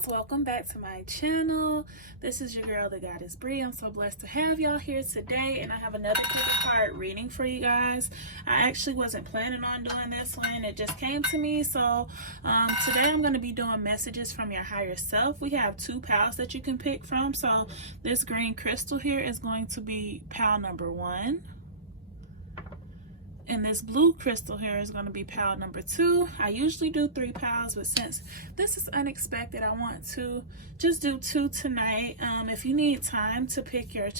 guys, welcome back to my channel. This is your girl, the Goddess Bree. I'm so blessed to have y'all here today, and I have another card reading for you guys. I actually wasn't planning on doing this one. It just came to me. So today I'm going to be doing messages from your higher self. We have two piles that you can pick from. So this green crystal here is going to be pile number 1. And this blue crystal here is going to be pile number 2. I usually do 3 piles, but since this is unexpected, I want to just do 2 tonight. If you need time to pick your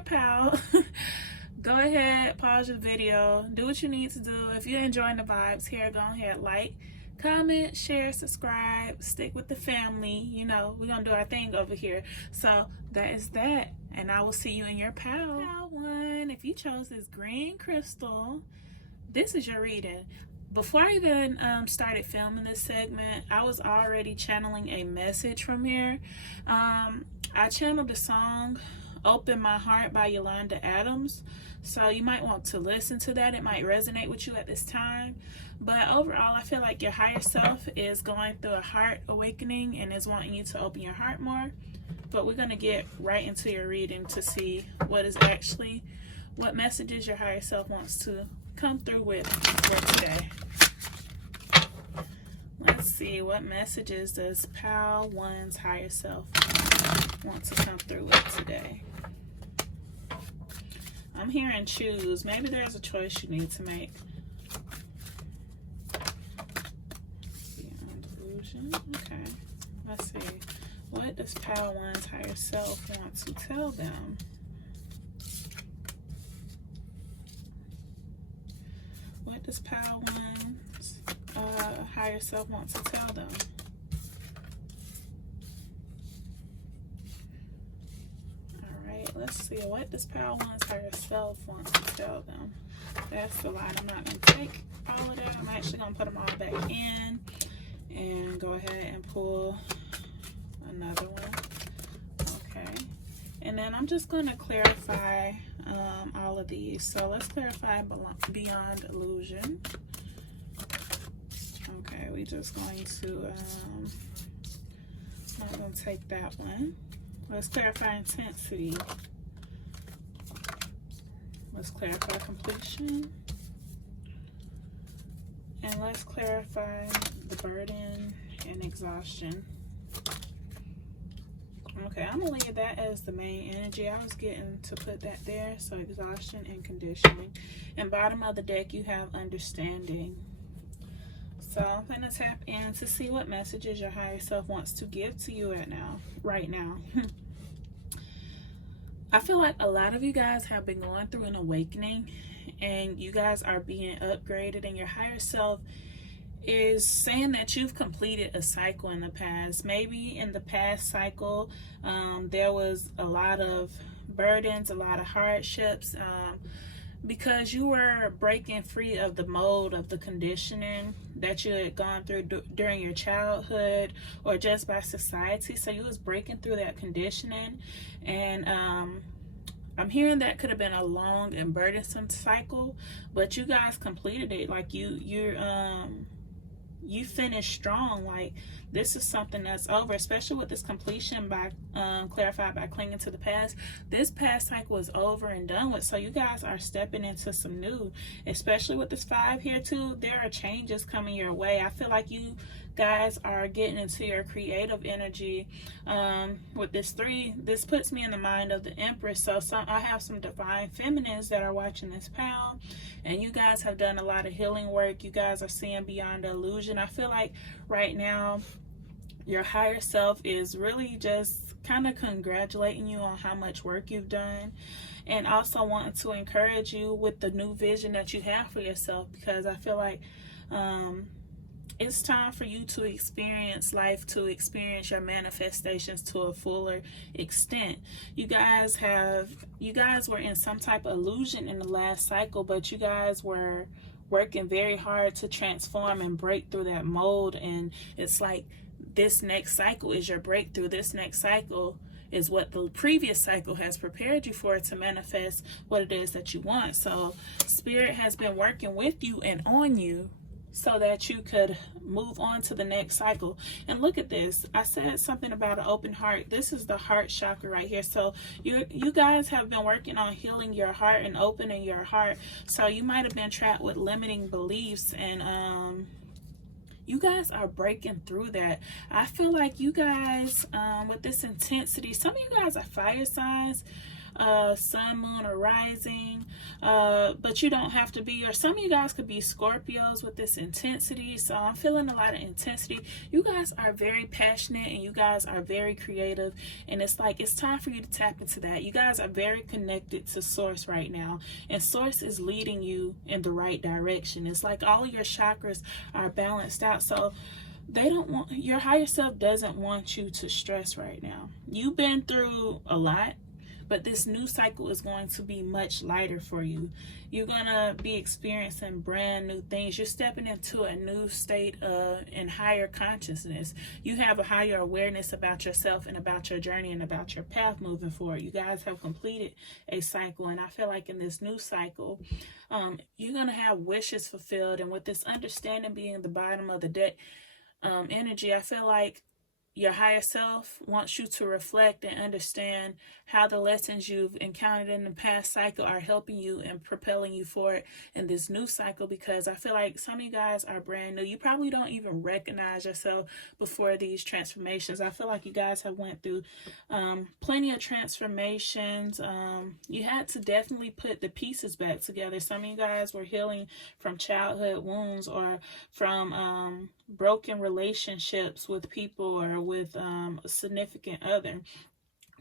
pile, go ahead, pause your video, do what you need to do. If you're enjoying the vibes here, go ahead, like, comment, share, subscribe, stick with the family. You know, we're gonna do our thing over here. So that is that, and I will see you in your pile. Pile 1, if you chose this green crystal, this is your reading. Before I even started filming this segment, I was already channeling a message from here. I channeled the song Open My Heart by Yolanda Adams, so you might want to listen to that. It might resonate with you at this time. But overall, I feel like your higher self is going through a heart awakening and is wanting you to open your heart more. But we're going to get right into your reading to see what messages your higher self wants to come through with for today. Let's see, what messages does pile 1's higher self want to come through with today? I'm hearing choose. Maybe there's a choice you need to make. Beyond illusion. Okay. Let's see. What does pile 1's higher self want to tell them? What does pile 1's higher self want to tell them? Let's see, what does pile 1's higher self want to tell them? That's a lot. I'm not going to take all of that. I'm actually going to put them all back in and go ahead and pull another one. Okay. And then I'm just going to clarify all of these. So let's clarify beyond illusion. Okay, we're just going to, I'm not going to take that one. Let's clarify intensity. Let's clarify completion. And let's clarify the burden and exhaustion. Okay, I'm going to leave that as the main energy. I was getting to put that there. So exhaustion and conditioning. And bottom of the deck, you have understanding. So I'm going to tap in to see what messages your higher self wants to give to you right now. I feel like a lot of you guys have been going through an awakening, and you guys are being upgraded, and your higher self is saying that you've completed a cycle in the past. Maybe in the past cycle, there was a lot of burdens, a lot of hardships, because you were breaking free of the mold of the conditioning that you had gone through during your childhood or just by society. So you was breaking through that conditioning, and I'm hearing that could have been a long and burdensome cycle, but you guys completed it. Like you finished strong. Like this is something that's over, especially with this completion by clarified by clinging to the past. This past cycle is over and done with, so you guys are stepping into some new, especially with this 5 here too. There are changes coming your way. I feel like you guys are getting into your creative energy. With this 3, this puts me in the mind of the Empress. So I have some divine feminines that are watching this pile, and you guys have done a lot of healing work. You guys are seeing beyond the illusion. I feel like right now your higher self is really just kind of congratulating you on how much work you've done, and also wanting to encourage you with the new vision that you have for yourself, because I feel like it's time for you to experience life, to experience your manifestations to a fuller extent. You guys were in some type of illusion in the last cycle, but you guys were working very hard to transform and break through that mold. And it's like this next cycle is your breakthrough. This next cycle is what the previous cycle has prepared you for, to manifest what it is that you want. So Spirit has been working with you and on you so that you could move on to the next cycle. And look at this. I said something about an open heart. This is the heart chakra right here. So you guys have been working on healing your heart and opening your heart. So you might have been trapped with limiting beliefs, and you guys are breaking through that. I feel like you guys, with this intensity, some of you guys are fire signs, sun, moon, or rising, but you don't have to be, or some of you guys could be Scorpios with this intensity. So I'm feeling a lot of intensity. You guys are very passionate, and you guys are very creative, and it's like it's time for you to tap into that. You guys are very connected to source right now, and source is leading you in the right direction. It's like all of your chakras are balanced out. So they don't want, your higher self doesn't want you to stress right now. You've been through a lot, but this new cycle is going to be much lighter for you. You're going to be experiencing brand new things. You're stepping into a new state in higher consciousness. You have a higher awareness about yourself and about your journey and about your path moving forward. You guys have completed a cycle, and I feel like in this new cycle, you're going to have wishes fulfilled. And with this understanding being the bottom of the deck energy, I feel like your higher self wants you to reflect and understand how the lessons you've encountered in the past cycle are helping you and propelling you forward in this new cycle, because I feel like some of you guys are brand new. You probably don't even recognize yourself before these transformations. I feel like you guys have went through plenty of transformations. You had to definitely put the pieces back together. Some of you guys were healing from childhood wounds or from broken relationships with people or with a significant other.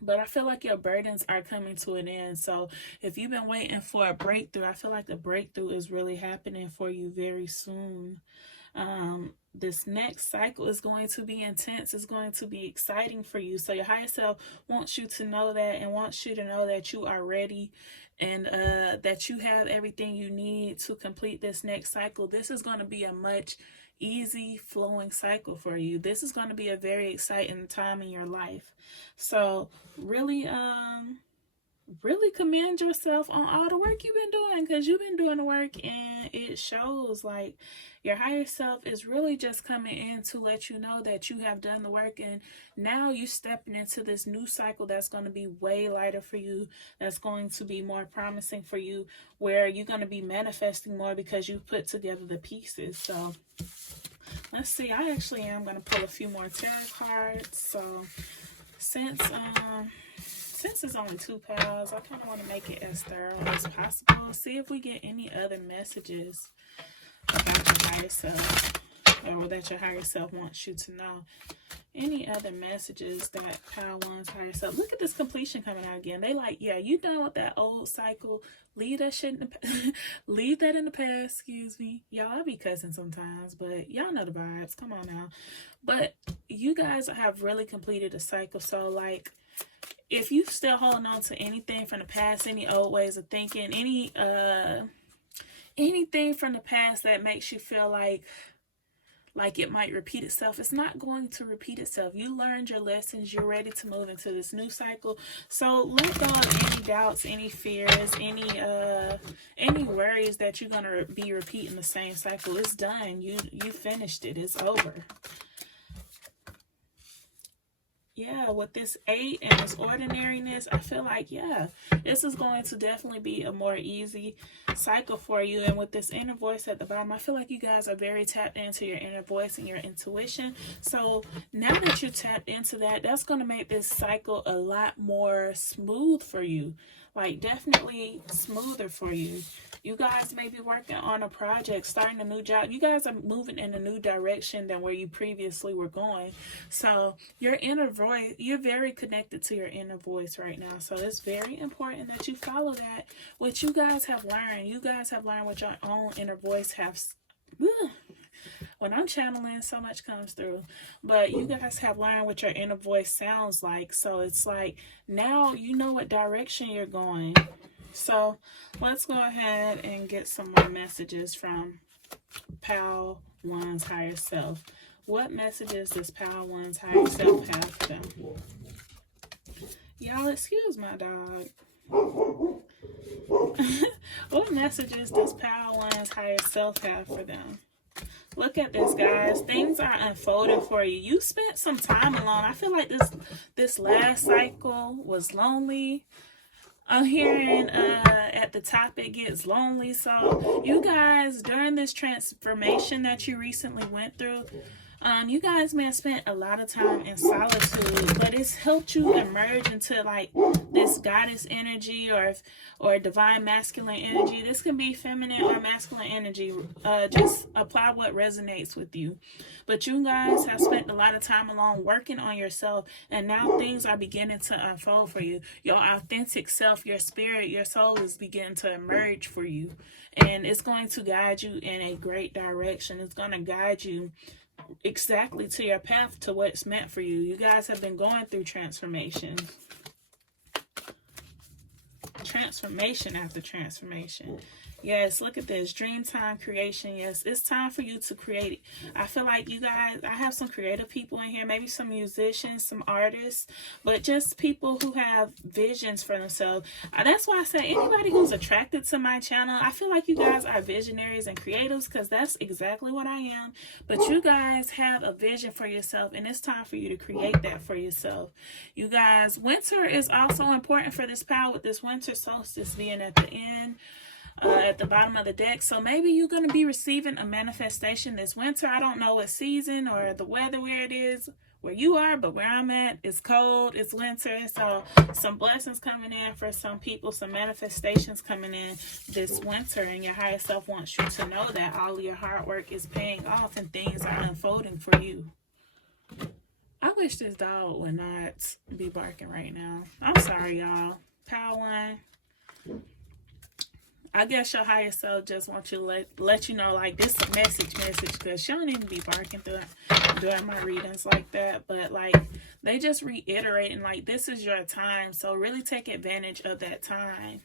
But I feel like your burdens are coming to an end. So if you've been waiting for a breakthrough, I feel like the breakthrough is really happening for you very soon. This next cycle is going to be intense. It's going to be exciting for you. So your higher self wants you to know that, and wants you to know that you are ready, and that you have everything you need to complete this next cycle. This is going to be a much easy flowing cycle for you. This is going to be a very exciting time in your life. So really commend yourself on all the work you've been doing, because you've been doing the work, and it shows. Like, your higher self is really just coming in to let you know that you have done the work, and now you stepping into this new cycle that's going to be way lighter for you, that's going to be more promising for you, where you're going to be manifesting more because you put together the pieces. So let's see. I actually am going to pull a few more tarot cards. So since it's only 2 piles, I kind of want to make it as thorough as possible. See if we get any other messages about your higher self, or that your higher self wants you to know. Any other messages that pile one's higher self. Look at this completion coming out again. They like, yeah, you done with that old cycle. Leave that shit in the leave that in the past. Excuse me, y'all. I be cussing sometimes, but y'all know the vibes. Come on now. But you guys have really completed a cycle. So like, if you still holding on to anything from the past, any old ways of thinking, anything from the past that makes you feel like it might repeat itself, it's not going to repeat itself. You learned your lessons. You're ready to move into this new cycle. So let go of any doubts, any fears, any worries that you're gonna be repeating the same cycle. It's done. You finished it. It's over. Yeah, with this 8 and this ordinariness, I feel like, yeah, this is going to definitely be a more easy cycle for you. And with this inner voice at the bottom, I feel like you guys are very tapped into your inner voice and your intuition. So now that you're tapped into that, that's going to make this cycle a lot more smooth for you. Like, definitely smoother for you. You guys may be working on a project, starting a new job. You guys are moving in a new direction than where you previously were going. So your inner voice, you're very connected to your inner voice right now. So it's very important that you follow that. What you guys have learned, what your own inner voice has. When I'm channeling, so much comes through. But you guys have learned what your inner voice sounds like. So it's like, now you know what direction you're going. So let's go ahead and get some more messages from Pile One's higher self. What messages does Pile One's higher self have for them? Y'all, excuse my dog. What messages does Pile One's higher self have for them? Look at this, guys. Things are unfolding for you. You spent some time alone. I feel like this last cycle was lonely. I'm hearing at the top it gets lonely. So you guys, during this transformation that you recently went through, you guys may have spent a lot of time in solitude, but it's helped you emerge into like this goddess energy or divine masculine energy. This can be feminine or masculine energy. Just apply what resonates with you. But you guys have spent a lot of time alone working on yourself, and now things are beginning to unfold for you. Your authentic self, your spirit, your soul is beginning to emerge for you, and it's going to guide you in a great direction. It's going to guide you exactly to your path, to what's meant for you. You guys have been going through transformation after transformation. Yes, look at this. Dream time creation. Yes, it's time for you to create. I feel like you guys, I have some creative people in here, maybe some musicians, some artists, but just people who have visions for themselves. That's why I say anybody who's attracted to my channel, I feel like you guys are visionaries and creatives, because that's exactly what I am. But you guys have a vision for yourself, and it's time for you to create that for yourself. You guys, winter is also important for this power, with this winter solstice being at the end. At the bottom of the deck. So maybe you're going to be receiving a manifestation this winter. I don't know what season or the weather where it is where you are, but where I'm at, it's cold, it's winter. So some blessings coming in for some people, some manifestations coming in this winter, and your higher self wants you to know that all of your hard work is paying off and things are unfolding for you. I wish this dog would not be barking right now. I'm sorry, y'all. Power one. I guess your higher self just wants you to let you know, like, this is a message, because she don't even be barking during my readings like that. But, like, they just reiterating, like, this is your time. So really take advantage of that time.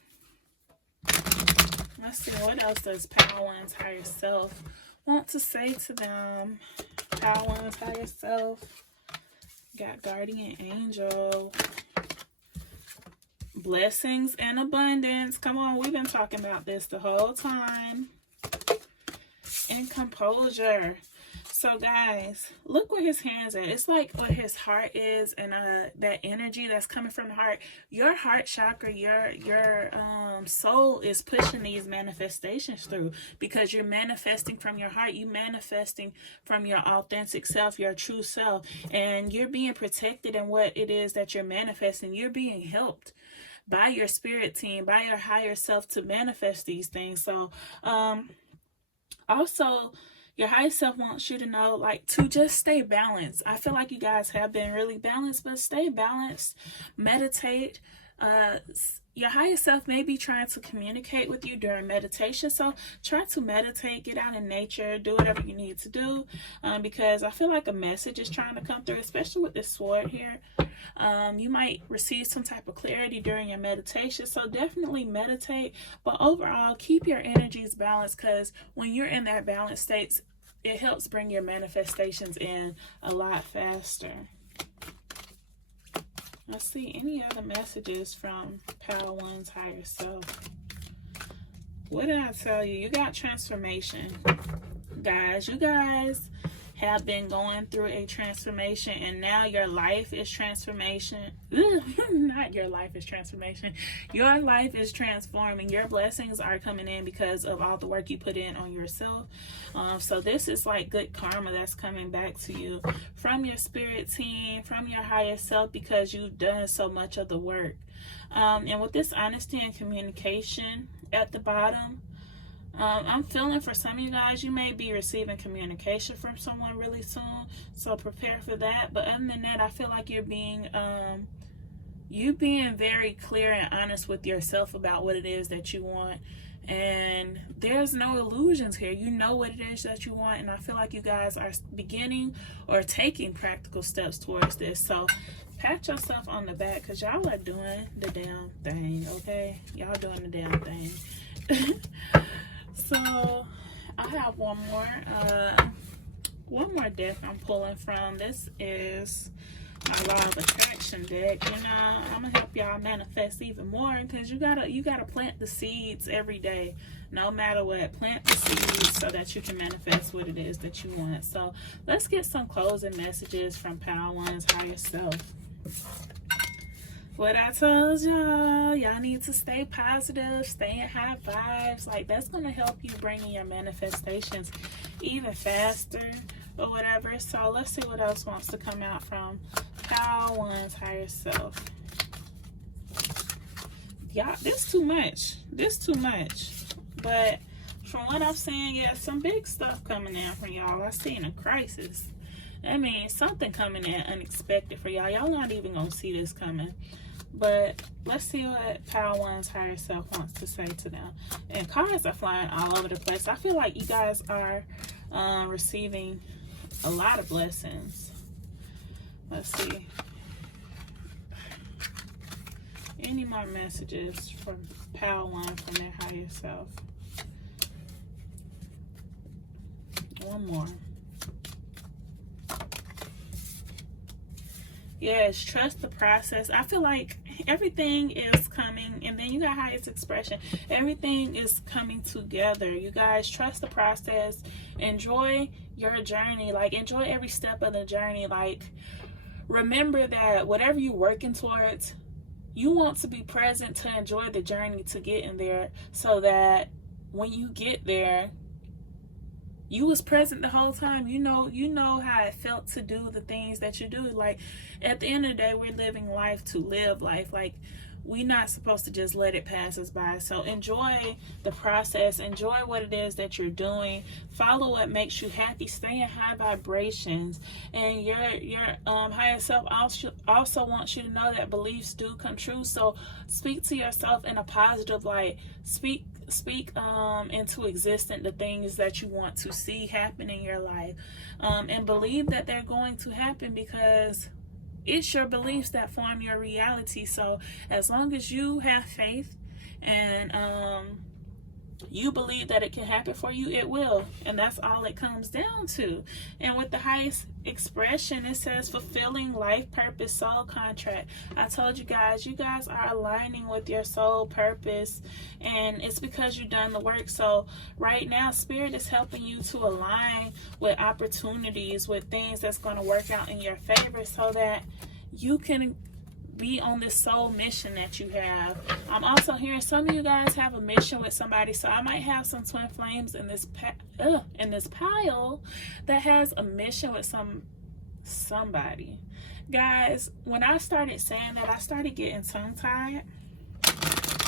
Let's see, what else does Power One's higher self want to say to them? Power One's higher self. Got Guardian Angel. Blessings and abundance. Come on, we've been talking about this the whole time. And composure. So guys, look where his hands are. It's like what his heart is, and that energy that's coming from the heart. Your heart chakra, your soul is pushing these manifestations through, because you're manifesting from your heart. You manifesting from your authentic self, your true self, and you're being protected in what it is that you're manifesting. You're being helped by your spirit team, by your higher self to manifest these things. So also your higher self wants you to know, like, to just stay balanced. I feel like you guys have been really balanced, but stay balanced. Meditate. Your higher self may be trying to communicate with you during meditation, so try to meditate, get out in nature, do whatever you need to do, because I feel like a message is trying to come through, especially with this sword here. You might receive some type of clarity during your meditation, so definitely meditate. But overall, keep your energies balanced, because when you're in that balanced state, it helps bring your manifestations in a lot faster. Let's see any other messages from Power One's higher self. What did I tell you? You got transformation. Guys, you guys have been going through a transformation, and now your life is transformation. Not your life is transformation. Your life is transforming. Your blessings are coming in because of all the work you put in on yourself. So this is like good karma that's coming back to you from your spirit team, from your higher self, because you've done so much of the work. And with this honesty and communication at the bottom, I'm feeling for some of you guys, you may be receiving communication from someone really soon, so prepare for that. But other than that, I feel like you're being very clear and honest with yourself about what it is that you want, and there's no illusions here. You know what it is that you want, and I feel like you guys are beginning or taking practical steps towards this. So pat yourself on the back, because y'all are doing the damn thing. Okay, y'all doing the damn thing. So I have one more deck I'm pulling from. This is my Law of Attraction deck. You know, I'm gonna help y'all manifest even more, because you gotta plant the seeds every day, no matter what. Plant the seeds so that you can manifest what it is that you want. So let's get some closing messages from Power One's higher self. What I told y'all need to stay positive, stay in high vibes. Like, that's going to help you bring in your manifestations even faster or whatever. So let's see what else wants to come out from Power One's higher self. Y'all, this too much. This too much. But from what I'm saying, yeah, some big stuff coming in from y'all. I seen a crisis. I mean, something coming in unexpected for y'all. Y'all not even going to see this coming. But let's see what Power One's higher self wants to say to them. And cards are flying all over the place. I feel like you guys are receiving a lot of blessings. Let's see. Any more messages from Power One from their higher self? One more. Yes, trust the process. I feel like everything is coming, and then you got highest expression. Everything is coming together. You guys trust the process. Enjoy your journey. Like, enjoy every step of the journey. Like, remember that whatever you're working towards, you want to be present to enjoy the journey to get in there, so that when you get there, you was present the whole time. You know how it felt to do the things that you do. Like, at the end of the day, we're living life to live life. Like, we're not supposed to just let it pass us by. So enjoy the process. Enjoy what it is that you're doing. Follow what makes you happy. Stay in high vibrations. And your higher self also wants you to know that beliefs do come true. So speak to yourself in a positive light. Speak into existence the things that you want to see happen in your life, and believe that they're going to happen, because it's your beliefs that form your reality. So as long as you have faith and you believe that it can happen for you, it will. And that's all it comes down to. And with the highest expression, it says fulfilling life purpose, soul contract. I told you guys are aligning with your soul purpose, and it's because you've done the work. So right now, Spirit is helping you to align with opportunities, with things that's going to work out in your favor, so that you can be on this soul mission that you have. I'm also hearing some of you guys have a mission with somebody, so I might have some twin flames in this pile that has a mission with somebody. Guys, when I started saying that, I started getting tongue-tied,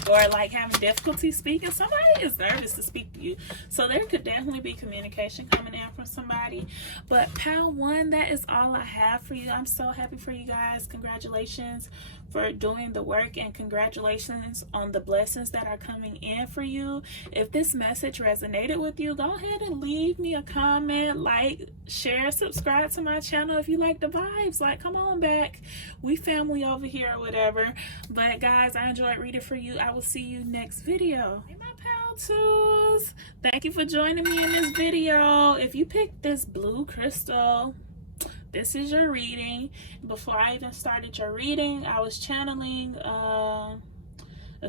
or like having difficulty speaking. Somebody is nervous to speak to you, so there could definitely be communication coming in from somebody. But Power One, that is all I have for you. I'm so happy for you guys. Congratulations for doing the work, and congratulations on the blessings that are coming in for you. If this message resonated with you, go ahead and leave me a comment, like, share, subscribe to my channel if you like the vibes. Like, come on back, we family over here or whatever. But guys, I enjoyed reading for you. I will see you next video. Hey, my pal twos, thank you for joining me in this video. If you picked this blue crystal, this is your reading. Before I even started your reading, I was channeling a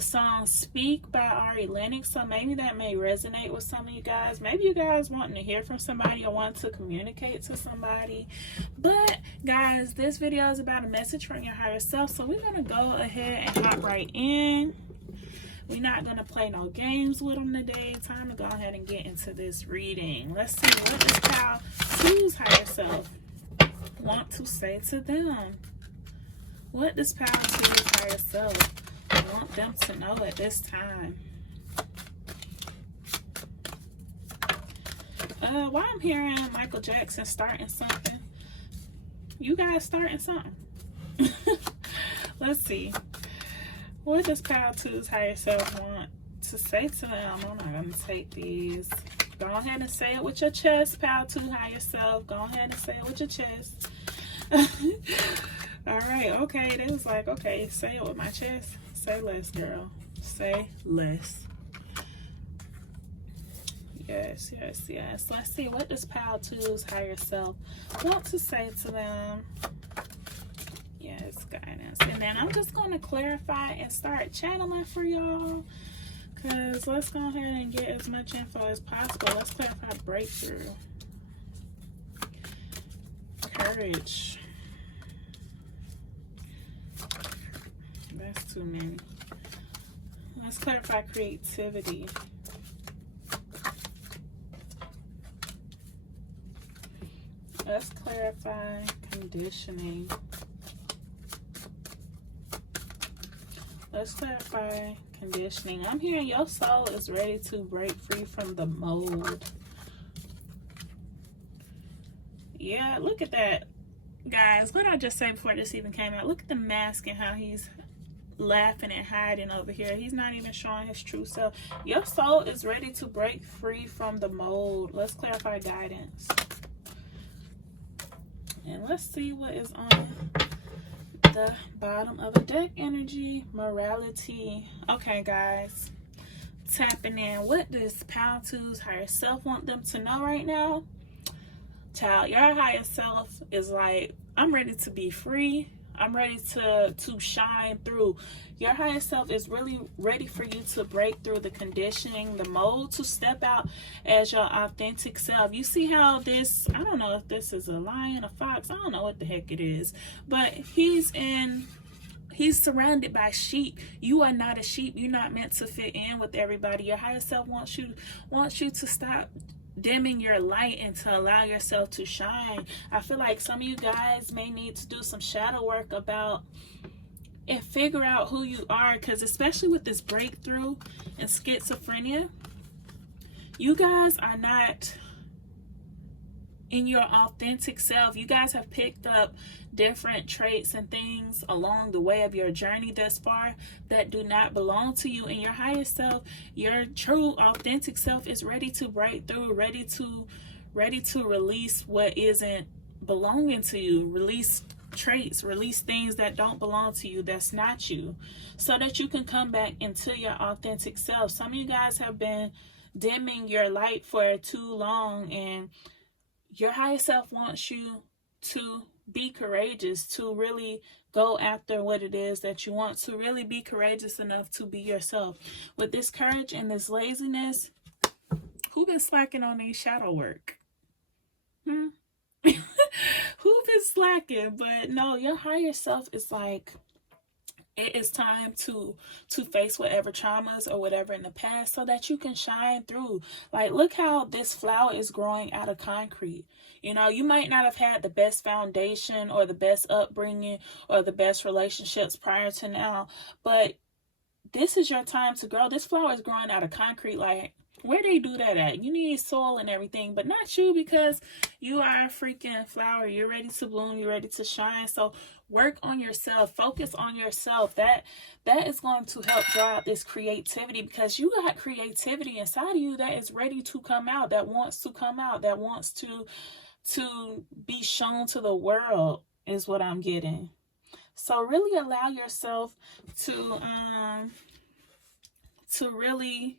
song Speak by Aries, so maybe that may resonate with some of you guys. Maybe you guys wanting to hear from somebody or want to communicate to somebody. But guys, this video is about a message from your higher self, so we're going to go ahead and hop right in. We're not going to play no games with them today. Time to go ahead and get into this reading. Let's see, what does Power Two's higher self want to say to them? What does Power Two's higher self want them to know at this time? While I'm hearing Michael Jackson starting something, you guys starting something. Let's see. What does Power Two's higher self want to say to them? I'm not going to take these. Go ahead and say it with your chest, Power Two higher self. Go ahead and say it with your chest. All right, okay. They was like, okay, say it with my chest. Say less, girl. Say less. Yes, yes, yes. Let's see, what does Power Two's higher self want to say to them? Yes, guidance. And then I'm just going to clarify and start channeling for y'all, Because let's go ahead and get as much info as possible. Let's clarify breakthrough. Courage. That's too many. Let's clarify creativity. Let's clarify conditioning. Let's clarify conditioning. I'm hearing your soul is ready to break free from the mold. Yeah, look at that. Guys, what I just said before this even came out. Look at the mask and how he's laughing and hiding over here. He's not even showing his true self. Your soul is ready to break free from the mold. Let's clarify guidance. And let's see what is on the bottom of the deck energy. Morality. Okay, guys. Tapping in. What does Power Two's higher self want them to know right now? Child, your higher self is like, I'm ready to be free. I'm ready to shine through. Your higher self is really ready for you to break through the conditioning, the mold, to step out as your authentic self. You see how this, I don't know if this is a lion, a fox, I don't know what the heck it is, but he's surrounded by sheep. You are not a sheep. You're not meant to fit in with everybody. Your higher self wants you to stop dimming your light and to allow yourself to shine. I feel like some of you guys may need to do some shadow work about and figure out who you are, because especially with this breakthrough and schizophrenia, you guys are not in your authentic self. You guys have picked up different traits and things along the way of your journey thus far that do not belong to you. And your higher self, your true authentic self, is ready to break through, ready to release what isn't belonging to you, release traits, release things that don't belong to you, that's not you, so that you can come back into your authentic self. Some of you guys have been dimming your light for too long, and your higher self wants you to be courageous, to really go after what it is that you want, to really be courageous enough to be yourself. With this courage and this laziness, who been slacking on their shadow work? Who been slacking? But no, your higher self is like, it is time to face whatever traumas or whatever in the past so that you can shine through. Like, look how this flower is growing out of concrete. You know, you might not have had the best foundation or the best upbringing or the best relationships prior to now, but this is your time to grow. This flower is growing out of concrete. Like, where they do that at? You need soil and everything, but not you, because you are a freaking flower. You're ready to bloom. You're ready to shine. So work on yourself. Focus on yourself. That is going to help draw out this creativity, because you got creativity inside of you that is ready to come out, that wants to come out, that wants to be shown to the world, is what I'm getting. So really allow yourself to really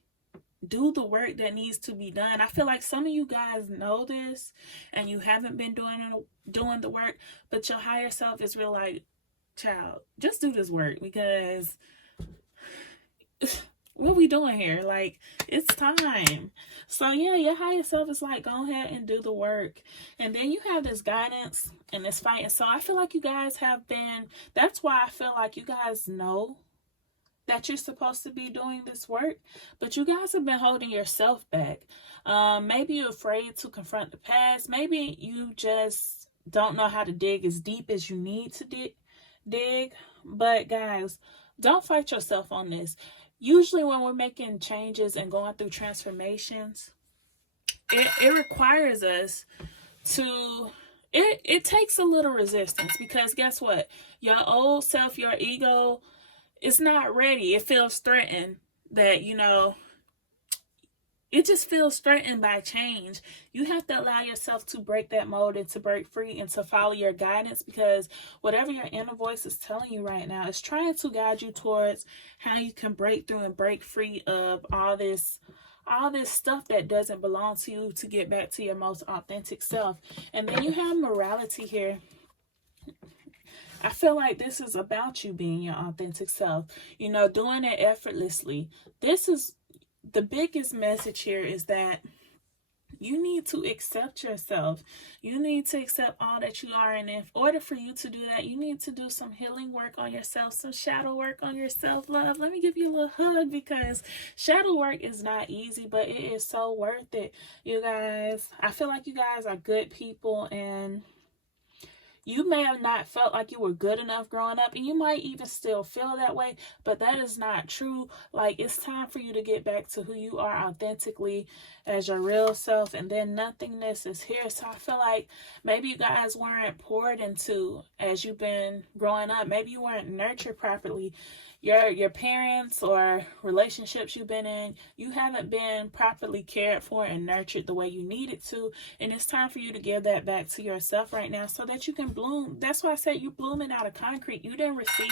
do the work that needs to be done. I feel like some of you guys know this and you haven't been doing the work, but your higher self is real like, child, just do this work, because what are we doing here? Like, it's time. So yeah, your higher self is like, go ahead and do the work. And then you have this guidance and this fight. And so I feel like you guys have been, that's why I feel like you guys know that you're supposed to be doing this work, but you guys have been holding yourself back. Maybe you're afraid to confront the past. Maybe you just don't know how to dig as deep as you need to dig. But guys, don't fight yourself on this. Usually when we're making changes and going through transformations, it requires us to, it takes a little resistance, because guess what? Your old self, your ego, it's not ready. It feels threatened that, you know, it just feels threatened by change. You have to allow yourself to break that mold and to break free and to follow your guidance, because whatever your inner voice is telling you right now is trying to guide you towards how you can break through and break free of all this stuff that doesn't belong to you, to get back to your most authentic self. And then you have morality here. I feel like this is about you being your authentic self, you know, doing it effortlessly. This is the biggest message here is that you need to accept yourself. You need to accept all that you are. And in order for you to do that, you need to do some healing work on yourself, some shadow work on yourself, love. Let me give you a little hug, because shadow work is not easy, but it is so worth it. You guys, I feel like you guys are good people, and you may have not felt like you were good enough growing up, and you might even still feel that way, but that is not true. Like, it's time for you to get back to who you are authentically as your real self, and then nothingness is here. So I feel like maybe you guys weren't poured into as you've been growing up. Maybe you weren't nurtured properly. Your parents or relationships you've been in, you haven't been properly cared for and nurtured the way you needed to, and it's time for you to give that back to yourself right now so that you can bloom. That's why I said you blooming out of concrete. You didn't receive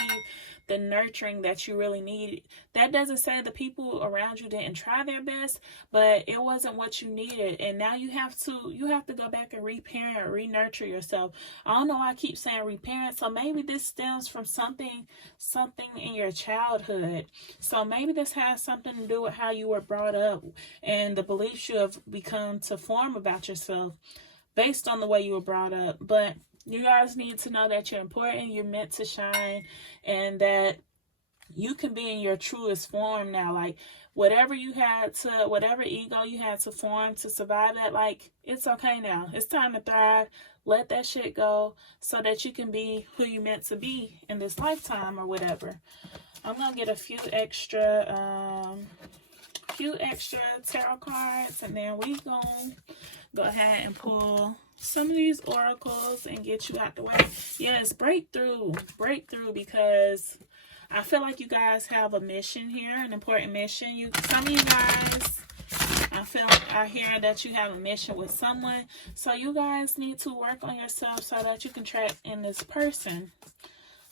the nurturing that you really needed. That doesn't say the people around you didn't try their best, but it wasn't what you needed, and now you have to go back and reparent, re-nurture yourself. I don't know why I keep saying reparent. So maybe this stems from something in your childhood. So maybe this has something to do with how you were brought up and the beliefs you have become to form about yourself based on the way you were brought up. But you guys need to know that you're important, you're meant to shine, and that you can be in your truest form now. Like, whatever ego you had to form to survive that, like, it's okay now. It's time to thrive. Let that shit go so that you can be who you meant to be in this lifetime or whatever. I'm gonna get a few extra tarot cards, and then we gonna go ahead and pull some of these oracles and get you out the way. Yes, breakthrough, because I feel like you guys have a mission here, an important mission. Some of you guys, I hear that you have a mission with someone. So you guys need to work on yourself so that you can track in this person.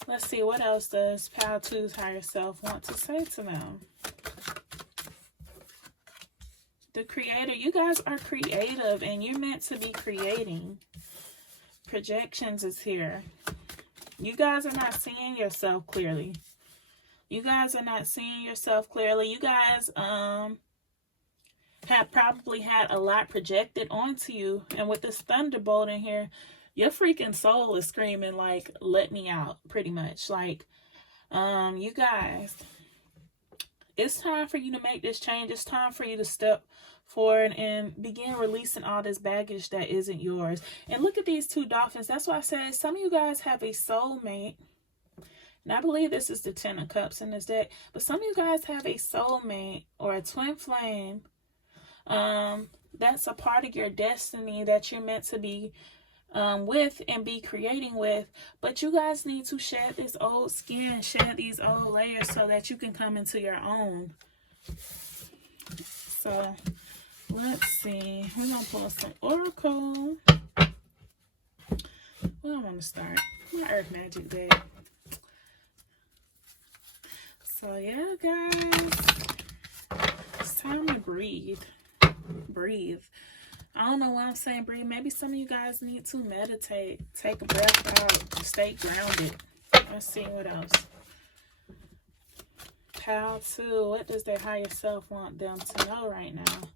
Let's see, what else does Pile 2's higher self want to say to them? The creator. You guys are creative, and you're meant to be creating. Projections is here. You guys are not seeing yourself clearly. You guys are not seeing yourself clearly. You guys have probably had a lot projected onto you. And with this thunderbolt in here, your freaking soul is screaming, like, let me out, pretty much. Like, you guys, it's time for you to make this change. It's time for you to step forward and begin releasing all this baggage that isn't yours. And look at these two dolphins. That's why I said some of you guys have a soulmate. And I believe this is the 10 of Cups in this deck. But some of you guys have a soulmate or a twin flame. That's a part of your destiny that you're meant to be with and be creating with. But you guys need to shed this old skin, shed these old layers so that you can come into your own. So let's see. We're going to pull some oracle. Where do I want to start? My Earth Magic deck. So yeah, guys, it's time to breathe. Breathe. I don't know why I'm saying breathe. Maybe some of you guys need to meditate. Take a breath out. Stay grounded. Let's see what else. Pile 2. What does their higher self want them to know right now?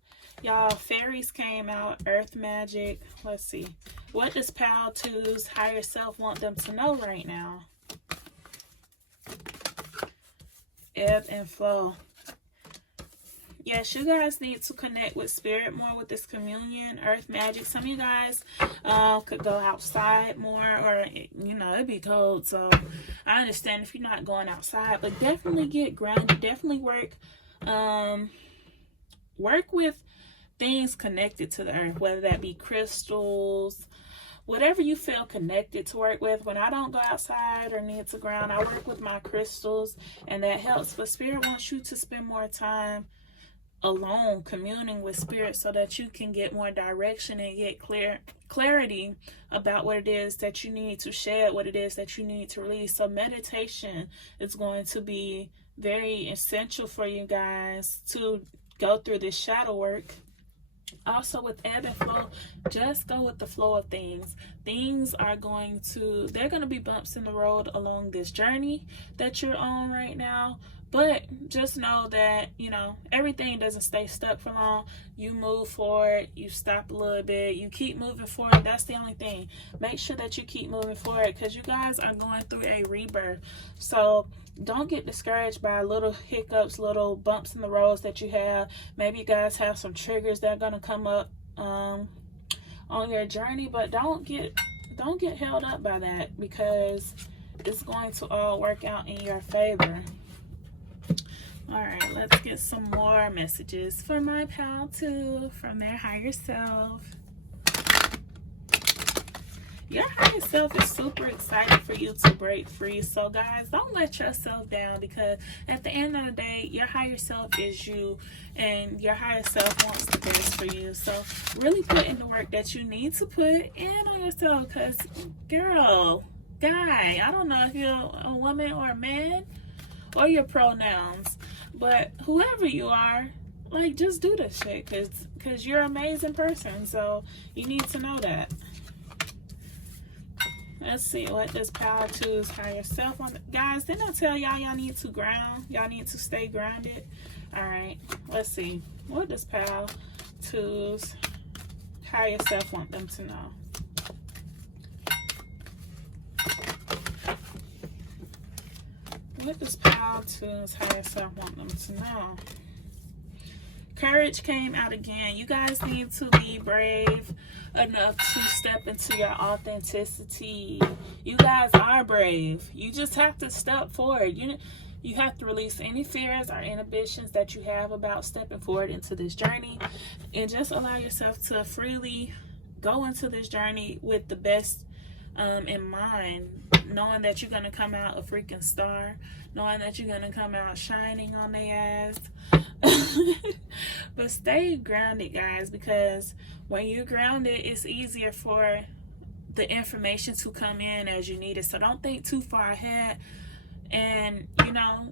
Y'all, fairies came out. Earth magic. Let's see. What does Pile 2's higher self want them to know right now? Ebb and flow. Yes, you guys need to connect with spirit more with this communion, earth magic. Some of you guys could go outside more, or, you know, it'd be cold. So I understand if you're not going outside, but definitely get grounded. Definitely work with things connected to the earth, whether that be crystals, whatever you feel connected to work with. When I don't go outside or need to ground, I work with my crystals, and that helps. But spirit wants you to spend more time alone communing with spirit so that you can get more direction and get clarity about what it is that you need to shed, what it is that you need to release. So meditation is going to be very essential for you guys to go through this shadow work. Also with ebb and flow, just go with the flow of things. Things are going to, they're going to be bumps in the road along this journey that you're on right now. But just know that, you know, everything doesn't stay stuck for long. You move forward, you stop a little bit, you keep moving forward. That's the only thing. Make sure that you keep moving forward, because you guys are going through a rebirth. So don't get discouraged by little hiccups, little bumps in the roads that you have. Maybe you guys have some triggers that are going to come up on your journey, but don't get held up by that, because it's going to all work out in your favor. All right, let's get some more messages for my pal too, from their higher self. Your higher self is super excited for you to break free. So guys, don't let yourself down, because at the end of the day, your higher self is you, and your higher self wants the best for you. So really put in the work that you need to put in on yourself, because girl, guy, I don't know if you're a woman or a man or your pronouns, but whoever you are, like, just do this shit, because you're an amazing person. So you need to know that. Let's see what this pal two's higher self on. Guys, didn't I tell y'all need to ground? Y'all need to stay grounded. All right, let's see what does pal two's higher self want them to know. What does pal two's higher self want them to know? Courage came out again. You guys need to be brave enough to step into your authenticity. You guys are brave. You just have to step forward. You have to release any fears or inhibitions that you have about stepping forward into this journey, and just allow yourself to freely go into this journey with the best in mind, knowing that you're going to come out a freaking star, knowing that you're going to come out shining on their ass. But stay grounded, guys, because when you're grounded, it's easier for the information to come in as you need it. So don't think too far ahead, and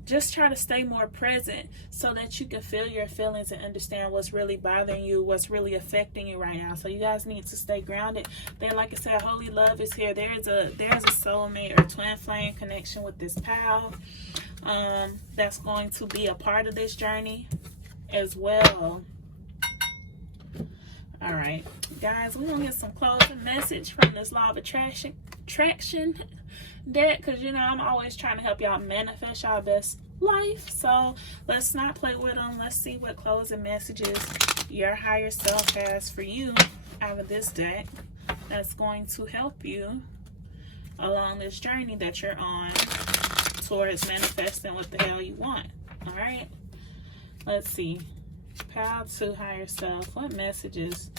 just try to stay more present so that you can feel your feelings and understand what's really bothering you, what's really affecting you right now. So you guys need to stay grounded. Then, like I said, holy love is here. There's a soulmate or twin flame connection with this pal that's going to be a part of this journey as well. All right, guys, we're gonna get some closing message from this law of attraction deck, because I'm always trying to help y'all manifest y'all best life. So let's not play with them. Let's see what closing messages your higher self has for you out of this deck that's going to help you along this journey that you're on towards manifesting what the hell you want. All right, let's see. Pal to higher self, what messages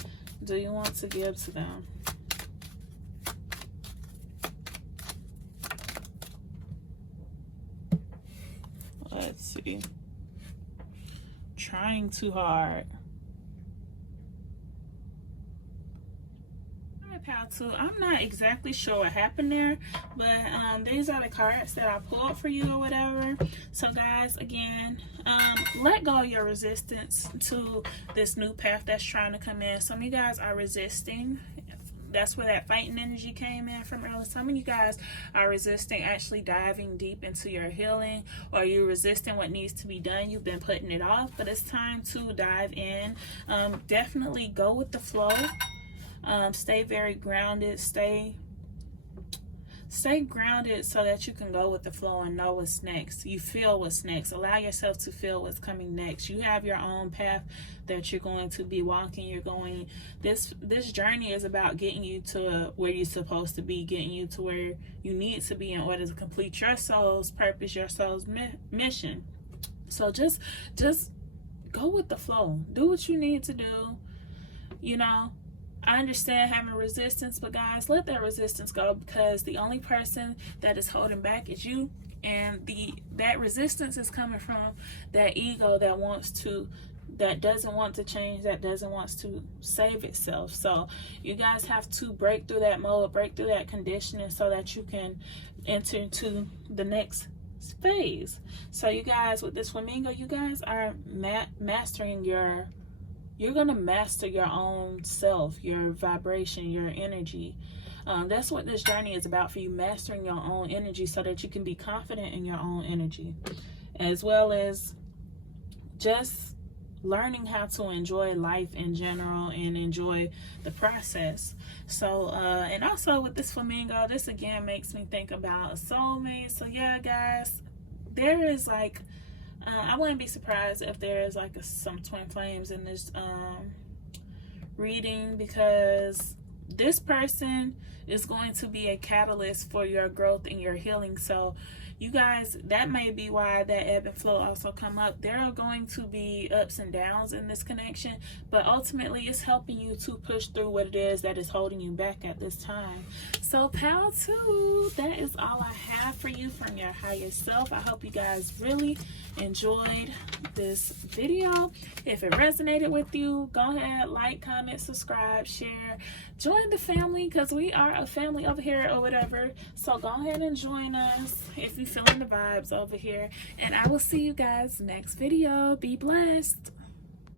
do you want to give to them? Let's see. Trying too hard. Pal two, I'm not exactly sure what happened there, but these are the cards that I pulled for you or whatever. So guys, again, let go of your resistance to this new path that's trying to come in. Some of you guys are resisting. That's where that fighting energy came in from earlier. Some of you guys are resisting actually diving deep into your healing, or you're resisting what needs to be done. You've been putting it off, but it's time to dive in. Definitely go with the flow. Stay very grounded. Stay grounded so that you can go with the flow and know what's next. You feel what's next. Allow yourself to feel what's coming next. You have your own path that you're going to be walking. This journey is about getting you to where you're supposed to be, getting you to where you need to be in order to complete your soul's purpose, your soul's mission. So just go with the flow. Do what you need to do. I understand having resistance, but guys, let that resistance go, because the only person that is holding back is you, and that resistance is coming from that ego that doesn't want to change, that doesn't want to save itself. So you guys have to break through that mold, break through that conditioning, so that you can enter into the next phase. So you guys, with this flamingo, you guys are mastering your you're going to master your own self, your vibration, your energy. That's what this journey is about for you, mastering your own energy so that you can be confident in your own energy, as well as just learning how to enjoy life in general and enjoy the process. So and also with this flamingo, this again makes me think about a soulmate. So yeah, guys, there is like I wouldn't be surprised if there is like some twin flames in this reading, because this person is going to be a catalyst for your growth and your healing. So you guys, that may be why that ebb and flow also come up. There are going to be ups and downs in this connection, but ultimately it's helping you to push through what it is that is holding you back at this time. So pal 2, that is all I have for you from your higher self. I hope you guys really enjoyed this video. If it resonated with you, go ahead, like, comment, subscribe, share, join the family, because we are a family over here or whatever. So go ahead and join us if you're feeling the vibes over here, and I will see you guys next video. Be blessed.